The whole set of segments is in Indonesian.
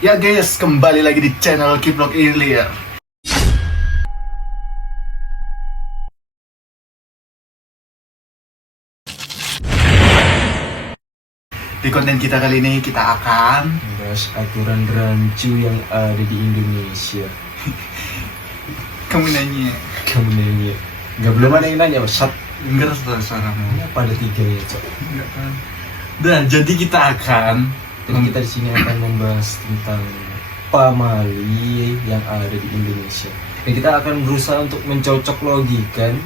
Ya guys, kembali lagi di channel Kiplok Earlier. Di konten kita kali ini kita akan membahas aturan rancu yang ada di Indonesia. Kamu nanya. Enggak, belum ada yang nanya, Sat. Enggak suaramu. Apa ada 3 ya, Cok? Enggak kan. Dan jadi kita akan Jadi kita di sini akan membahas tentang pamali yang ada di Indonesia. Dan kita akan berusaha untuk mencocok logikan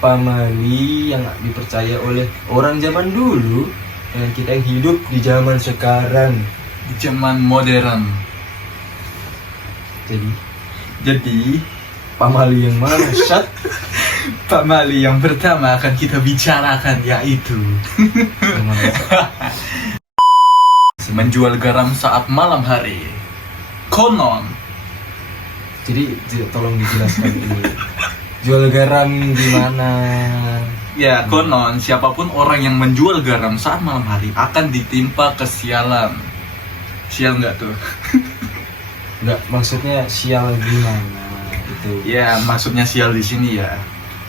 pamali yang dipercaya oleh orang zaman dulu dan kita yang hidup di zaman sekarang, di zaman modern. Jadi pamali yang mana, Sat? pamali yang pertama akan kita bicarakan yaitu Yang mana, Cok? menjual garam saat malam hari. Konon. Jadi tolong dijelaskan ini. Jual garam di mana? Ya, konon siapapun orang yang menjual garam saat malam hari akan ditimpa kesialan. Sial nggak tuh? Enggak, maksudnya sial gimana itu. Ya, maksudnya sial di sini ya.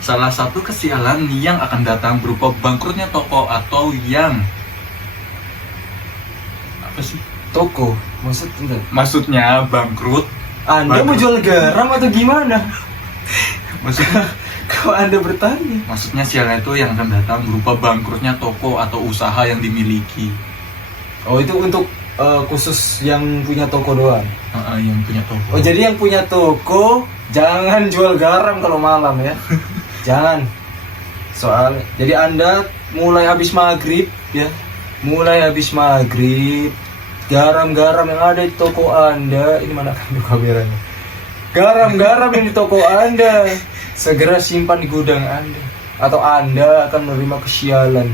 Salah satu kesialan yang akan datang berupa bangkrutnya toko atau yang apa sih? Toko, Maksudnya bangkrut. Anda mau jual garam atau gimana? Maksudnya Kalau Anda bertanya. Maksudnya sialnya itu yang akan datang berupa bangkrutnya toko atau usaha yang dimiliki. Oh, itu untuk khusus yang punya toko doang. Yang punya toko. Oh, jadi yang punya toko jangan jual garam kalau malam ya. Jangan. Jadi Anda mulai habis maghrib ya. Garam-garam yang ada di toko Anda, ini mana kan kameranya? Garam-garam yang di toko Anda segera simpan di gudang Anda, atau Anda akan menerima kesialan.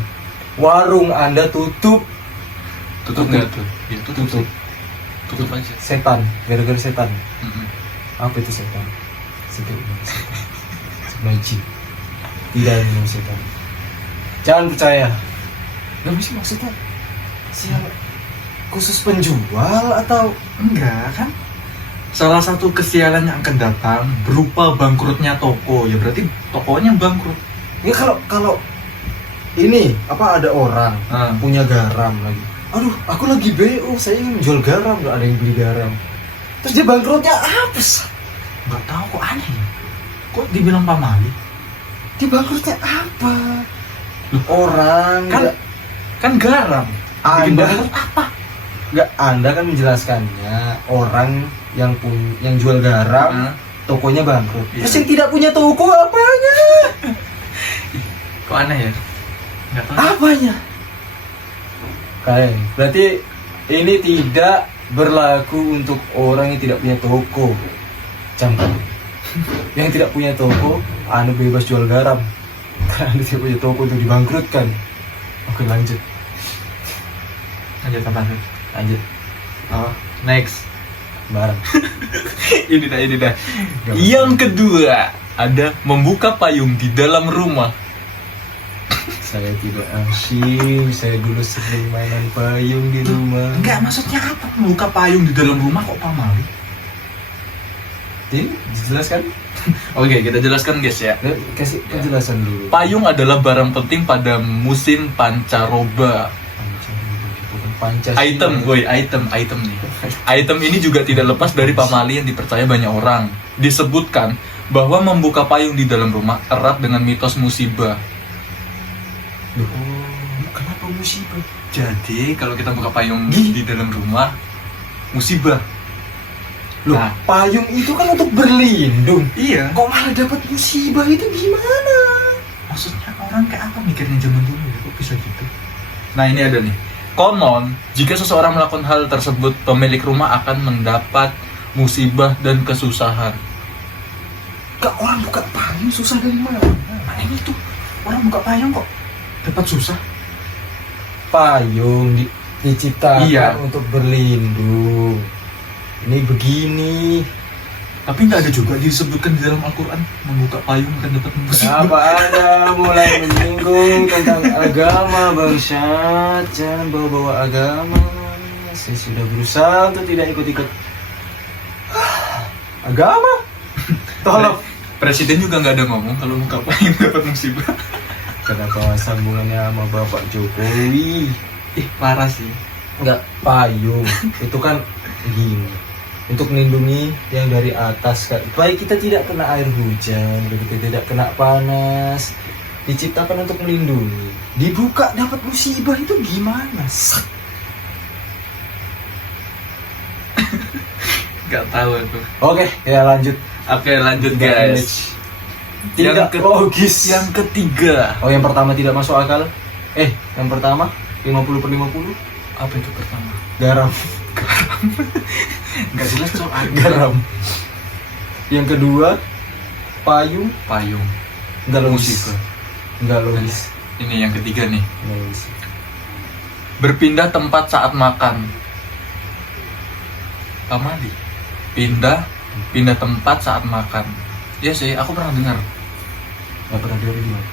Warung Anda tutup. Tutup nggak tuh? Ya, tutup aja. Setan, gara-gara setan. Mm-mm. Apa itu setan? Setan. Magic. Tidak ada setan. Jangan percaya. Gak bisa maksudnya siapa? Khusus penjual atau Enggak kan? Salah satu kesialan yang akan datang berupa bangkrutnya toko. Ya berarti tokonya bangkrut. ya kalau ini apa ada orang punya garam lagi. Aduh, aku lagi BO, saya ingin menjual garam, gak ada yang beli garam. Terus dia bangkrutnya apa sih? Nggak tahu kok aneh ya. Kok dibilang pamali? Dia bangkrutnya apa? Loh, Orang kan garam. Bikin Anda bangkrut apa? nggak, Anda kan menjelaskannya orang yang jual garam, tokonya bangkrut. Iya. Terus yang tidak punya toko apanya? Kok aneh ya? Nggak tahu. Apanya? Berarti ini tidak berlaku untuk orang yang tidak punya toko. Camkan. Yang tidak punya toko, Anda bebas jual garam. Karena Anda tidak punya toko untuk dibangkrutkan. Oke, lanjut. Lanjut apa? Lanjut. Oh, Next. barang. ini dah. Yang kedua, ada membuka payung di dalam rumah. Saya tidak asing, saya dulu sering mainan payung di rumah. Enggak, maksudnya apa? Membuka payung di dalam rumah kok pamali? Ini dijelaskan? Oke, kita jelaskan guys ya. Kasih penjelasan dulu. Payung adalah barang penting pada musim pancaroba. Pancasila. Item nih. Item ini juga tidak lepas dari pamali yang dipercaya banyak orang. Disebutkan bahwa membuka payung di dalam rumah erat dengan mitos musibah. Loh, kenapa musibah? Jadi kalau kita buka payung di dalam rumah, musibah. Loh, Nah. payung itu kan untuk berlindung. Iya. Kok malah dapat musibah itu gimana? Maksudnya orang kayak apa mikirnya zaman dulu ya? Kok bisa gitu? Nah ini ada nih. Konon, jika seseorang melakukan hal tersebut, pemilik rumah akan mendapat musibah dan kesusahan. Kak, orang buka payung susah dari mana? Mana ini tuh? Orang buka payung kok dapat susah? Payung diciptakan Iya. untuk berlindung. Ini begini. Tapi nggak ada juga disebutkan di dalam Al-Quran membuka payung akan dapat musibah. Kenapa Anda mulai menyinggung tentang agama, bangsa? Jangan bawa-bawa agama. Saya sudah berusaha untuk tidak ikut-ikut agama. Tolong. Presiden juga nggak ada ngomong kalau mau ngapain dapat musibah. Kenapa sambungannya sama Bapak Jokowi? Parah sih. Enggak, payung. Itu kan gini. Untuk melindungi yang dari atas, Kak. Supaya kita tidak kena air hujan, kita tidak kena panas. Diciptakan untuk melindungi. Dibuka dapat musibah itu gimana? Nggak tahu aku. Oke, ya lanjut. Oke, lanjut 3 guys. menit. Tidak logis. Yang ketiga. Oh, yang pertama tidak masuk akal. Yang pertama 50/50. Apa itu pertama? Garam. Nggak jelas soal Garam. Yang kedua payung. Payung. Enggak logis. Musibah. Enggak logis. Ini yang ketiga nih. Nggak logis. Berpindah tempat saat makan. Pamali. Pindah tempat saat makan. Ya sih, aku pernah dengar. Nggak pernah dari gimana?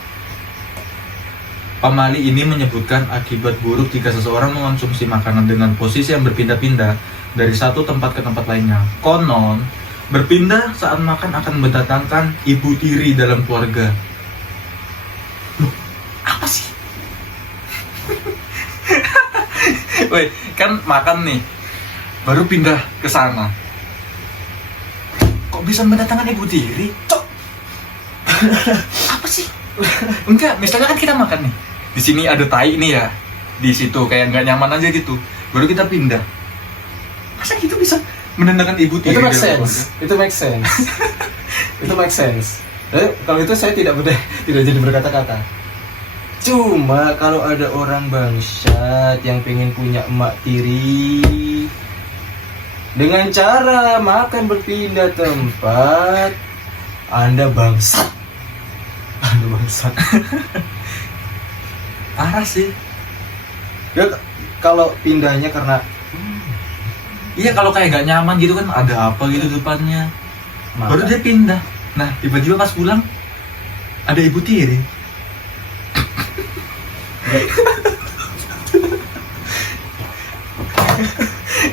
Pamali ini menyebutkan akibat buruk jika seseorang mengonsumsi makanan dengan posisi yang berpindah-pindah dari satu tempat ke tempat lainnya. Konon, berpindah saat makan akan mendatangkan ibu tiri dalam keluarga. Loh, apa sih? Woi, kan makan nih, baru pindah ke sana. Kok bisa mendatangkan ibu tiri? Cok. Apa sih? Enggak, misalnya kan kita makan nih. Di sini ada tai nih ya. Di situ kayak nggak nyaman aja gitu. Baru kita pindah. Masa gitu bisa mendatangkan ibu tiri? Itu make dalam sense. Itu make sense. Itu make sense. Kalau itu saya tidak jadi berkata-kata. Cuma kalau ada orang bangsat yang pengen punya emak tiri dengan cara makan berpindah tempat, Anda bangsat. Anda bangsat. Parah sih. Ya, kalau pindahnya karena Iya, kalau kayak gak nyaman gitu kan, ada apa gitu depannya. Baru makan. dia pindah. Nah, tiba-tiba pas pulang ada ibu tiri.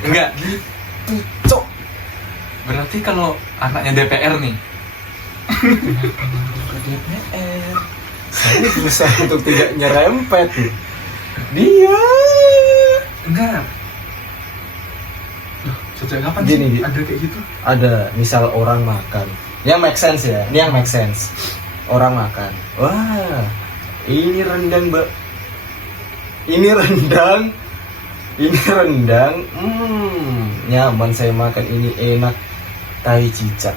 Enggak gitu, Cok. Berarti kalau anaknya DPR nih. DPR. Saya berusaha untuk tidak nyerempet. Dia. Enggak. Loh, sejak kapan Gini, sih Gi. ada kayak gitu? Ada misal orang makan. Yang make sense ya. Ini yang make sense. Orang makan. Wah, ini rendang, Mbak. Ini rendang. Ini rendang. Nyaman saya makan, ini enak. Tai cicak.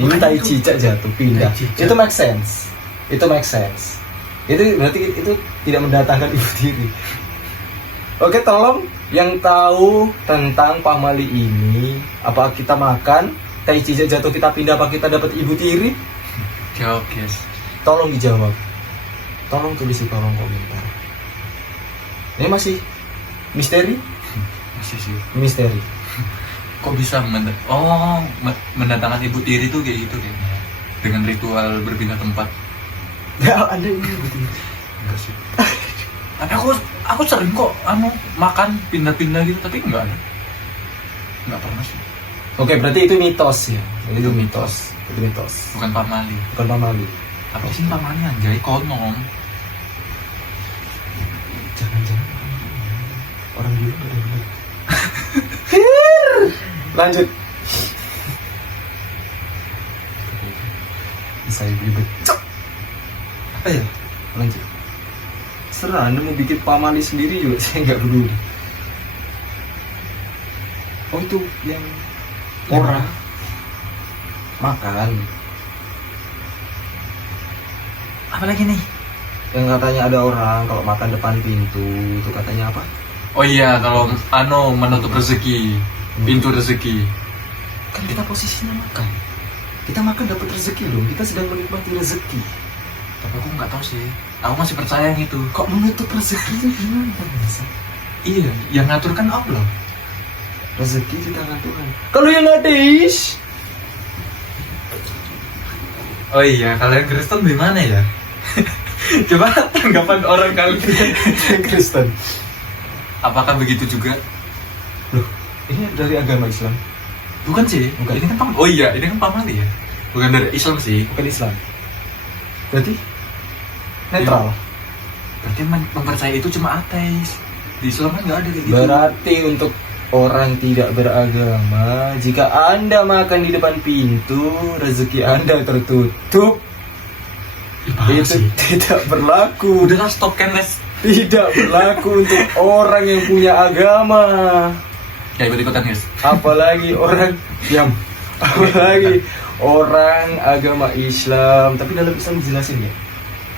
Ini Bukan tai itu. cicak jatuh pindah. Tai cicak. Itu make sense. Itu make sense. Itu berarti itu tidak mendatangkan ibu tiri. Oke, tolong yang tahu tentang pamali ini, apa kita makan tai cicak jatuh kita pindah, apa kita dapat ibu tiri? Jawab, guys. Tolong dijawab. Tolong tulis di kolom komentar. Ini masih misteri? Masih sih. Misteri. Kok bisa mendatangkan ibu tiri tuh kayak gitu kayaknya. Dengan ritual berpindah tempat. Ya, Anda ini ibu tiri. Enggak sih. Tapi aku sering kok makan pindah-pindah gitu, tapi enggak ada. Enggak pernah sih. Oke, berarti itu mitos ya. Itu mitos. Itu mitos. Bukan pamali. Bukan pamali. Tapi sih pamali anjay konon. Jangan-jangan orang dulu gak ada benar. Lanjut. Saya beli becok. Apa ya? Lanjut. Serah, Anda mau bikin pamali sendiri juga saya nggak peduli. Oh, itu yang orang makan. Apalagi nih? Yang katanya ada orang kalau makan depan pintu itu katanya apa? Oh iya, kalau menutup rezeki, pintu rezeki. Kan kita posisinya makan. Kita makan dapat rezeki loh. Kita sedang menikmati rezeki. Tapi aku nggak tahu sih. Aku masih percaya yang itu. Kok menutup rezekinya gimana Bang? Iya, yang ngatur kan Allah. Rezeki di tangan Tuhan. Kalau yang ateis, Oh iya, kalian Kristen gimana ya? Coba tanggapan orang kali. Kristen. Apakah begitu juga? Ini dari agama Islam, Bukan sih. Bukan. Ini kan oh iya, ini kan pamali ya. Bukan dari Islam sih. bukan Islam. Berarti netral. Berarti mempercayai itu cuma ateis. Di Islam kan nggak ada kayak gitu. Berarti untuk orang tidak beragama, jika Anda makan di depan pintu, rezeki Anda tertutup. Ih, parah Itu sih. tidak berlaku. Udahlah stop kan les. Tidak berlaku untuk orang yang punya agama. Ya ikut-ikutan guys. Apalagi orang yang apalagi orang agama Islam. Tapi dalam Islam dijelasin ya.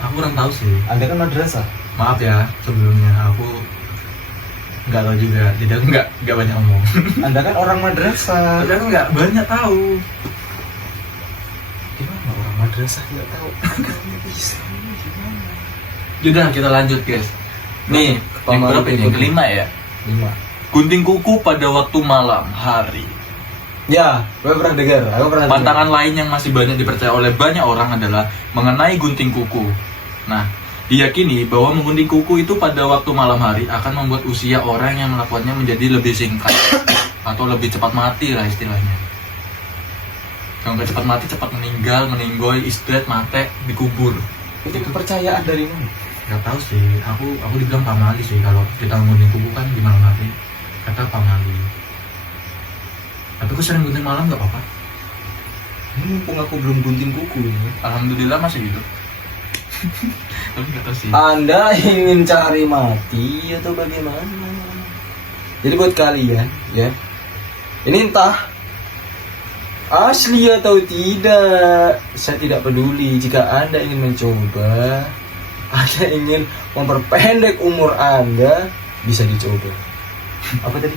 Aku kurang tahu sih. Anda kan madrasah. Maaf ya sebelumnya aku nggak tahu juga. Jadi aku nggak banyak ngomong. Anda kan orang madrasah. Tapi aku nggak banyak tahu. Gimana orang madrasah nggak tahu agama Islam ini gimana? Yaudah kita lanjut guys. Nih yang berapa ini? Yang kelima ya. 5. Gunting kuku pada waktu malam hari. Ya, gue pernah dengar. Aku pernah dengar. Pantangan lain yang masih banyak dipercaya oleh banyak orang adalah mengenai gunting kuku. Nah, diyakini bahwa menggunting kuku itu pada waktu malam hari akan membuat usia orang yang melakukannya menjadi lebih singkat atau lebih cepat mati lah istilahnya. Kalau nggak cepat mati, cepat meninggal, meninggoy, istirahat, mate, dikubur. Itu kepercayaan dari mana? Nggak tahu sih, aku dibilang pamali sih kalau kita menggunting kuku kan di malam hari. Kata pamali. Tapi aku sering gunting malam nggak apa-apa. Ini mumpung aku belum gunting kuku ini. Alhamdulillah masih gitu. Tapi nggak tahu sih. Anda ingin cari mati atau bagaimana? Jadi buat kalian ya, ini entah asli atau tidak, saya tidak peduli. Jika Anda ingin mencoba, Anda ingin memperpendek umur Anda, bisa dicoba. Apa tadi?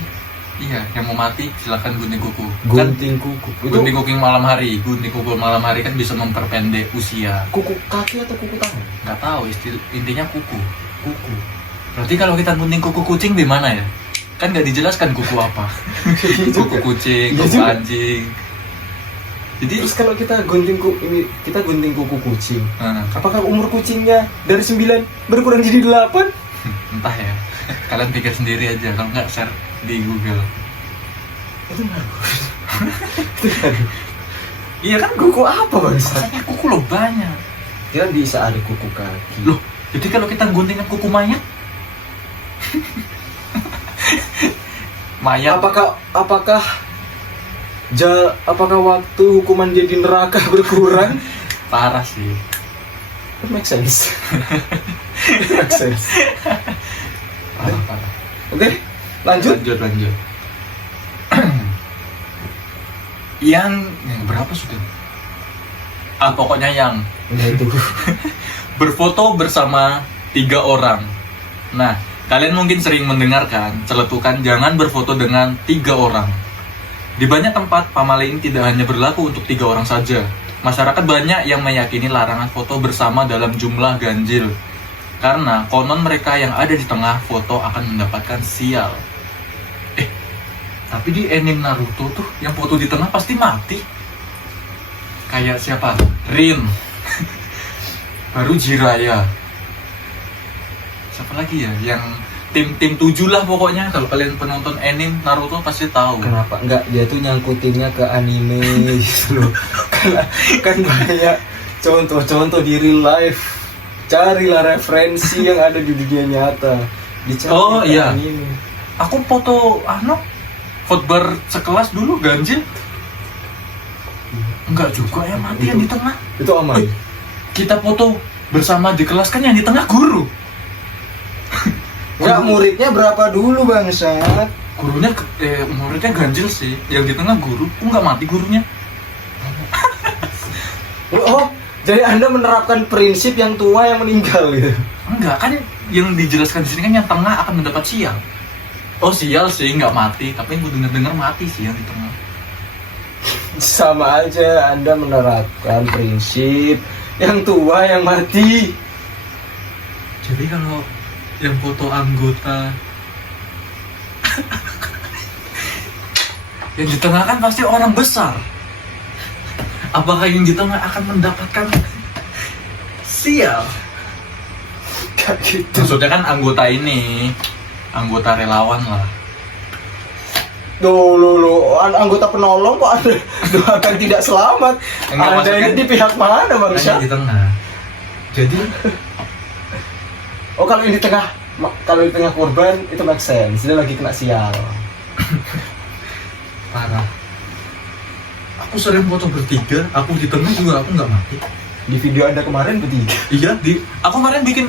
Iya, yang mau mati silakan gunting kuku. Kan Gunting kuku. Itu gunting kuku malam hari. Gunting kuku malam hari kan bisa memperpendek usia. kuku kaki atau kuku tangan? Nggak tahu intinya kuku. Kuku. Berarti kalau kita gunting kuku kucing di mana ya? Kan nggak dijelaskan kuku apa. Kuku kucing, Iya kuku juga. anjing. Jadi Terus kalau kita gunting kuku kucing, nah, apakah umur kucingnya dari 9 berkurang jadi 8? entah ya. Kalian pikir sendiri aja. Kalau nggak share di Google. Itu bagus. Itu bagus. Iya kan Kuku apa bangsa? rasanya kuku lo banyak. Kira bisa ada kuku kaki. Loh, jadi kalau kita guntingin kuku mayat? Mayat apakah waktu hukuman jadi neraka berkurang? parah sih. It makes sense. It makes sense. Parah. Oke, lanjut. Lanjut. yang berapa sudah? Pokoknya yang Udah itu. berfoto bersama 3 orang. Nah, kalian mungkin sering mendengarkan celetukan jangan berfoto dengan 3 orang. Di banyak tempat, pamali ini tidak hanya berlaku untuk 3 orang saja. Masyarakat banyak yang meyakini larangan foto bersama dalam jumlah ganjil. Karena konon mereka yang ada di tengah foto akan mendapatkan sial. Tapi di anime Naruto tuh yang foto di tengah pasti mati. Kayak siapa? Rin. Baru Jiraiya. Siapa lagi ya? Yang tim 7 lah pokoknya. Kalau kalian penonton anime Naruto pasti tahu. Kenapa? Enggak, dia tuh nyangkutinnya ke anime gitu loh. kan banyak contoh-contoh di real life. Carilah referensi yang ada di dunia nyata. Dicari Oh, ke iya. anime. Aku foto Hotbar sekelas dulu ganjil. Enggak juga yang mati yang di tengah. Itu aman. Kita foto bersama di kelas kan yang di tengah guru. Enggak, muridnya berapa dulu bangsat? Gurunya muridnya ganjil sih. Yang di tengah guru. Enggak mati gurunya. Oh, jadi Anda menerapkan prinsip yang tua yang meninggal gitu. Enggak kan yang dijelaskan di sini kan yang tengah akan mendapat sial. Oh sial sih nggak mati, tapi gue denger mati sih yang di tengah. Sama aja Anda menerapkan prinsip yang tua yang mati. Jadi kalau yang foto anggota yang di tengah kan pasti orang besar. Apakah yang di tengah akan mendapatkan sial? Kayak gitu. Maksudnya kan anggota ini, anggota relawan lah. Loh, anggota penolong kok ada doakan tidak selamat. Enggak, Anda maksudnya- ini di pihak mana, Bang Kan Syah? di tengah. Jadi Oh, kalau di tengah korban itu make sense. Dia lagi kena sial. parah. Aku sering foto bertiga, aku di tengah juga aku nggak mati. Di video Anda kemarin bertiga. Iya, aku kemarin bikin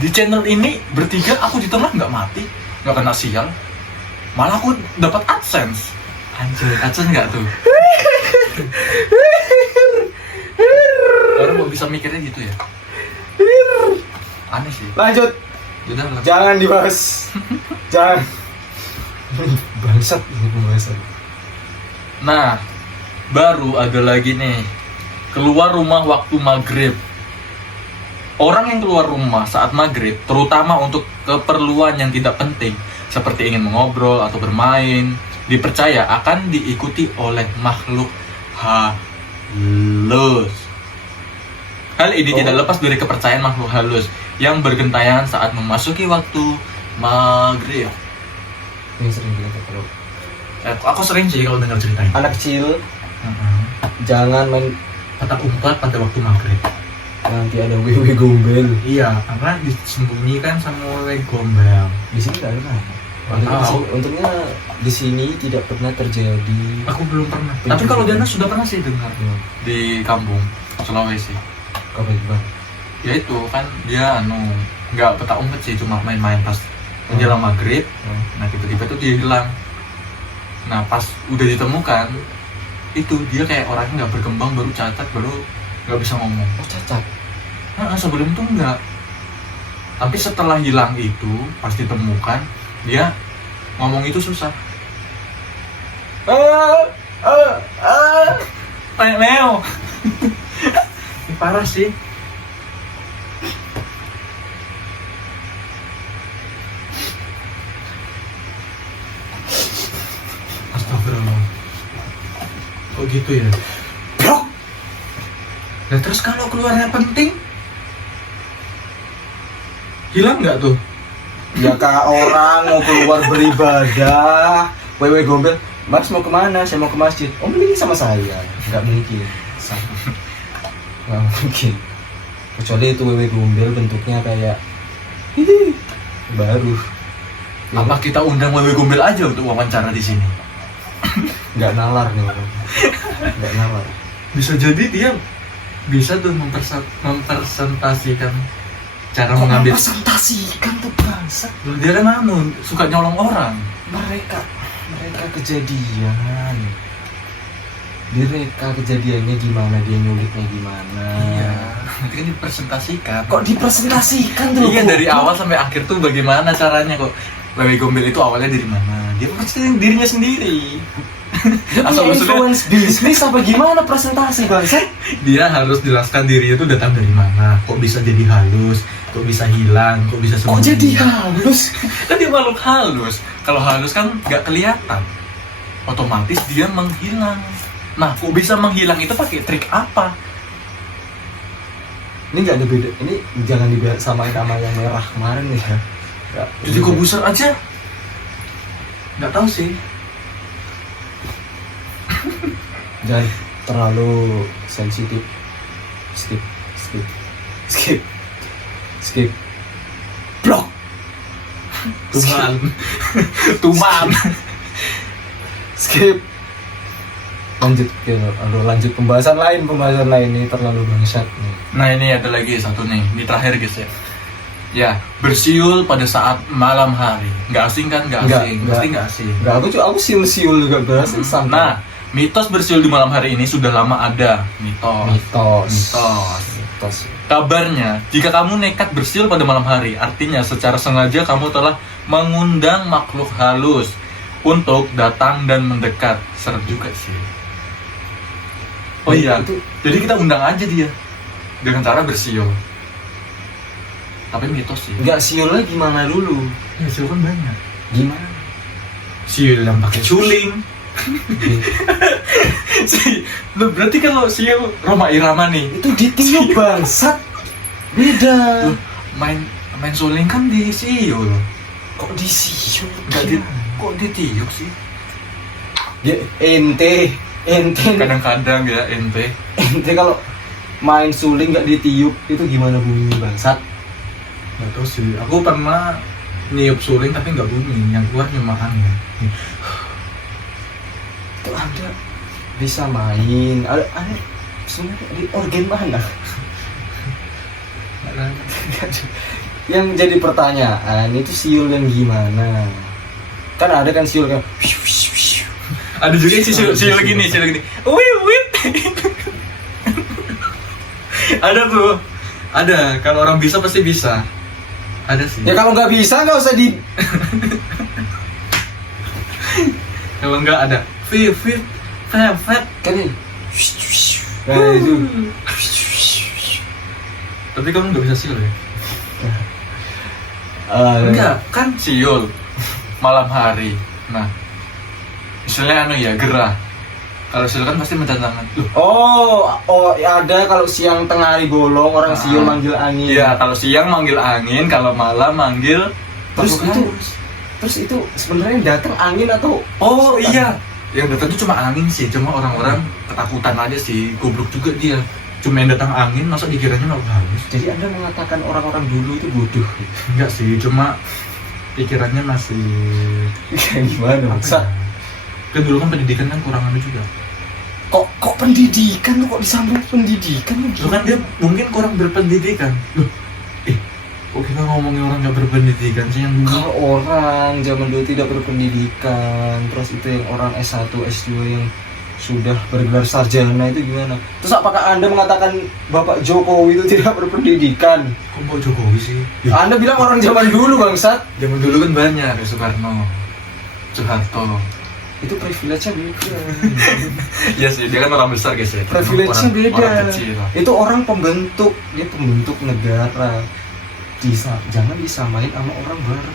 di channel ini bertiga, aku di tengah nggak mati, nggak kena sial. Malah aku dapat AdSense. Anjir, AdSense nggak tuh? Orang kok bisa mikirnya gitu ya? Aneh sih. Lanjut. Yaudah lah. Jangan dibahas. Jangan. Bangsat ini pembahasan. Nah, baru ada lagi nih. Keluar rumah waktu maghrib. Orang yang keluar rumah saat maghrib, terutama untuk keperluan yang tidak penting, seperti ingin mengobrol atau bermain, dipercaya akan diikuti oleh makhluk halus. Hal ini tidak lepas dari kepercayaan makhluk halus yang bergentayangan saat memasuki waktu maghrib. Ini sering kita kalau Aku sering sih kalau dengar cerita ini. anak kecil jangan main Petak umpet pada waktu maghrib. nanti ada wewe gombel. Iya, karena disembunyikan sama wewe gombel. Di sini nggak ada. Untungnya di sini tidak pernah terjadi. Aku belum pernah. Tapi kalau Diana sudah pernah sih dengar di kampung Sulawesi. Apa itu, Bang? Ya itu kan dia nggak petak umpet sih, cuma main-main pas menjelang maghrib. Nah tiba-tiba tuh dia hilang. Nah pas udah ditemukan itu dia kayak orangnya nggak berkembang, baru cacat, baru nggak bisa ngomong. Oh, cacat. Nah, sebelum itu enggak. Tapi setelah hilang itu pas ditemukan dia ngomong itu susah. Meo. Ini parah sih. Astagfirullah. Oh gitu ya. Bro. Nah terus kalau keluarnya penting, hilang nggak tuh? Ya kak, orang mau keluar beribadah, wewe gombel, Mas mau kemana? Saya mau ke masjid. Oh mending sama saya. Nggak mungkin. Nggak mungkin. Kecuali itu wewe gombel bentuknya kayak baru. Apa kita undang wewe gombel aja untuk wawancara di sini? Nggak nalar nih orang. Nggak nalar. Bisa jadi dia bisa tuh mempresentasikan cara mengambil. Presentasikan tuh bangsat. Dia kan suka nyolong orang. Mereka kejadian. Mereka kejadiannya gimana, dia nyuliknya gimana. Iya. Nanti kan dipresentasikan. Kok dipresentasikan tuh? Iya dari awal sampai akhir tuh bagaimana caranya kok. Wewe gombel itu awalnya dari mana? Dia presentasikan dirinya sendiri. Dia punya influence bisnis apa gimana presentasi bangsat? Dia harus jelaskan dirinya itu datang dari mana, kok bisa jadi halus, kok bisa hilang, kok bisa Kok sembunyi. jadi halus? Kan dia makhluk halus. Kalau halus kan nggak kelihatan, otomatis dia menghilang. Nah, kok bisa menghilang itu pakai trik apa? Ini nggak ada beda. Ini jangan dibahas sama nama yang merah kemarin nih ya. Nggak, Jadi Kobuser aja? Nggak tahu sih. jangan terlalu sensitif. Skip. Blok. Tuman. Skip. Lanjut pembahasan lain ini terlalu bangsat nih. Nah ini ada lagi satu nih, ini terakhir guys ya. Ya, bersiul pada saat malam hari. Nggak asing kan? Nggak asing. Pasti nggak asing. Enggak, aku siul juga berhasil santai. Nah, mitos bersiul di malam hari ini sudah lama ada. Mitos. Kabarnya, jika kamu nekat bersiul pada malam hari, artinya secara sengaja kamu telah mengundang makhluk halus untuk datang dan mendekat. Serem juga sih. Oh iya, jadi kita undang aja dia dengan cara bersiul. Tapi mitos sih. Enggak, siulnya gimana dulu? Ya, siul kan banyak. Gimana? Siul yang pakai suling. Loh, berarti kalau siul Roma Irama nih, Itu ditiup bangsat. Beda. loh, main suling kan di siul. Kok disiul? Kok ditiup sih? Dia ente Kadang-kadang ya ente. ente kalau main suling nggak ditiup itu gimana bunyinya bangsat? Nggak tahu sih. Aku pernah niup suling tapi nggak bunyi, yang keluar cuma angin. Itu ada bisa main, ada sebenarnya di organ mana? Yang jadi pertanyaan itu siul yang gimana? Kan ada kan siul kan. Ada juga sih siul gini. Wih. Ada tuh. Ada. Kalau orang bisa pasti bisa. Ada sih. Ya kalau nggak bisa nggak usah di. Kalau nggak ada. Fit. Kan ini. Nah itu. Tapi kamu nggak bisa siul ya? Enggak, kan siul malam hari. Nah, misalnya ya gerah. Kalau siul kan pasti mendatangkan. Oh, ya ada kalau siang tengah hari bolong orang siul manggil angin. Iya, kalau siang manggil angin, kalau malam manggil. Terus itu sebenarnya yang datang angin atau? Oh iya, yang datang itu cuma angin sih, cuma orang-orang ketakutan aja sih, goblok juga dia. Cuma yang datang angin, masa dikiranya makhluk halus? Jadi Anda mengatakan orang-orang dulu itu bodoh? Enggak sih, cuma pikirannya masih gimana maksa? Kan dulu kan pendidikan kan kurang anu juga. Kok pendidikan tuh kok disambung pendidikan? Loh kan dia mungkin kurang berpendidikan. Loh, kok kita ngomongin orang nggak berpendidikan sih yang dulu? Kalau orang zaman dulu tidak berpendidikan, terus itu yang orang S1, S2 yang sudah bergelar sarjana itu gimana? Terus apakah Anda mengatakan Bapak Jokowi itu tidak berpendidikan? Kok Pak Jokowi sih? Anda bilang orang zaman dulu bangsat. Zaman dulu kan banyak, kayak Soekarno, Soeharto. Itu privilege-nya beda. Iya sih, dia kan orang besar guys ya. Privilege-nya beda. Orang kecil. Itu orang pembentuk, dia pembentuk negara. Jangan disamain sama orang baru.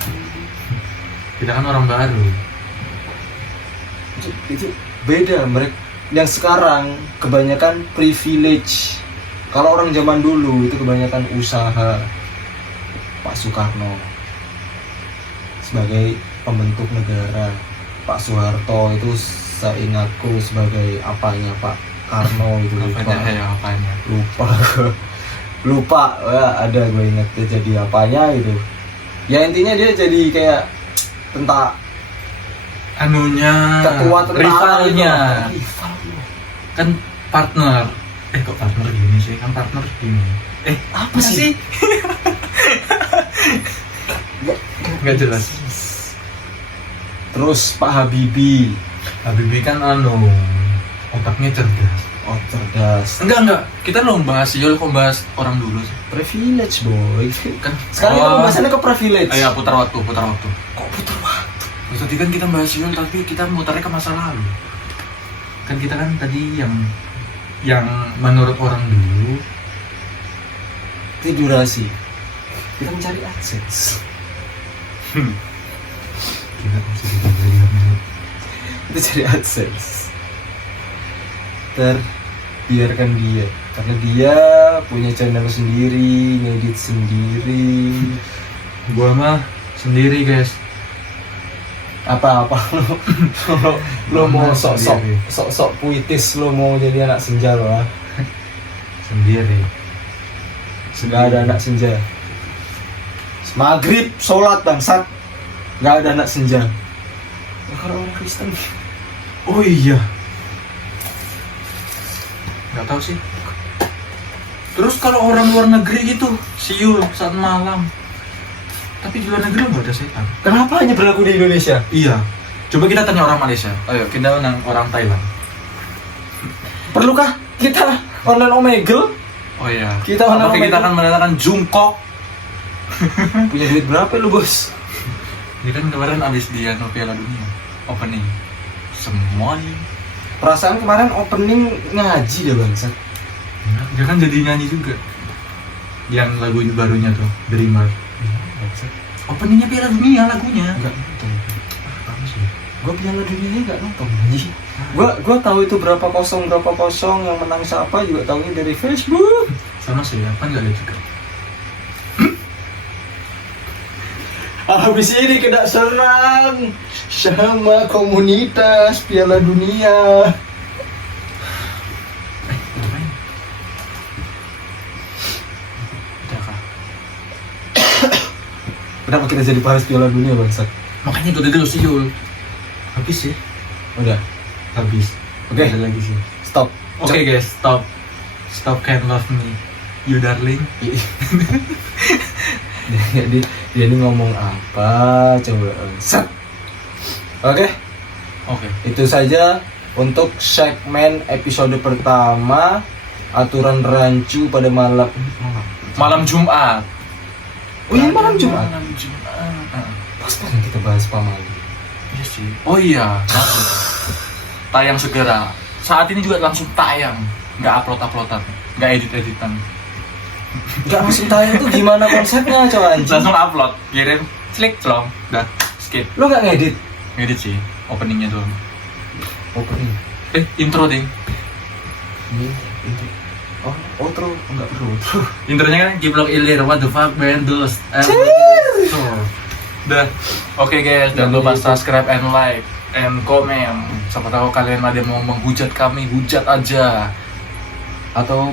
Kita kan orang baru. Itu beda. Mereka yang sekarang kebanyakan privilege. Kalau orang zaman dulu itu kebanyakan usaha. Pak Soekarno sebagai pembentuk negara, Pak Soeharto itu seingatku sebagai apanya Pak Karno itu lupa ada gue inget dia jadi apanya itu ya intinya dia jadi kayak tentang anunya ketua tentara rivalnya rival kan partner kok partner gini sih kan partner gini apa sih nggak jelas. Terus Pak Habibie kan otaknya cerdas. Oh cerdas. Enggak. Kita belum bahas Yul, kok bahas orang dulu sih. Privilege boy. Kan sekarang kita pembahasannya ke privilege. Ayo putar waktu. Kok putar waktu? Tadi kan kita bahas Yul, tapi kita mutarnya ke masa lalu. Kan kita kan tadi yang menurut orang dulu itu durasi. Kita mencari akses. Kita masih bisa Kita cari akses. Biarkan dia, karena dia punya channel sendiri, ngedit sendiri. Gua mah sendiri guys. Apa lo mau sok puitis, lo mau jadi anak senja lo lah. Sendiri. Nggak ada anak senja. Maghrib sholat bangsat, nggak ada anak senja. Ya, kalau orang Kristen. Oh iya. Nggak tahu sih. Terus kalau orang luar negeri gitu, siul saat malam. Tapi di luar negeri nggak ada setan. Kenapa hanya berlaku di Indonesia? Iya. Coba kita tanya orang Malaysia. Ayo, kita orang Thailand. Perlukah kita online Omegle? Oh iya. Kita akan mendatangkan Jungkook. Punya duit berapa lu bos? Dia kan kemarin abis dia Piala Dunia opening. Semuanya. Perasaan kemarin opening ngaji deh bangsat. Dia kan jadi nyanyi juga. Yang lagu barunya tuh, Dreamer. Openingnya Piala Dunia lagunya. Enggak nonton. Kamu sih. Gue Piala Dunia enggak nonton. Gue tahu itu berapa kosong yang menang siapa juga tahunya dari Facebook. Sama sih, apa enggak ada juga. Habis ini kena serang sama komunitas Piala Dunia. Ngapain? Udah kah? Kenapa kita jadi bahas Piala Dunia bangsat? Makanya gue dulu sih Yul. Habis sih. Udah. Habis. Oke. Ada lagi sih. Stop. Oke guys, stop. Stop can't love me, you darling. dia ini ngomong apa? Coba. Set. Oke. Oke. Itu saja untuk segmen episode pertama aturan rancu pada malam Malam Jumat. Oh iya, malam Jumat. Malam Jumat. Pas kan kita bahas pamali. Iya sih. Oh iya. Masuk. Tayang segera. Saat ini juga langsung tayang. Nggak uploadan, nggak editan. Enggak langsung tayang tuh gimana konsepnya coba anjing? Langsung upload, kirim, klik, celong, dah, skip. Lo nggak ngedit? Edit sih, openingnya doang. Opening. Intro ding. Ini itu. Oh, outro enggak perlu outro. Intronya kan Giblok Ilir, what the fuck man those. Dah. Oke guys, jangan lupa subscribe and like and comment. Siapa tahu kalian ada mau menghujat kami, hujat aja. Atau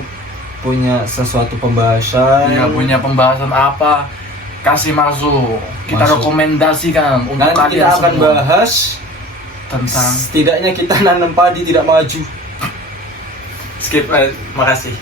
punya sesuatu pembahasan? Ya punya pembahasan apa? Kasih masuk. Kita Masuk. rekomendasikan untuk Nanti kalian kita akan semua bahas tentang setidaknya kita nanam padi tidak maju. skip. Makasih.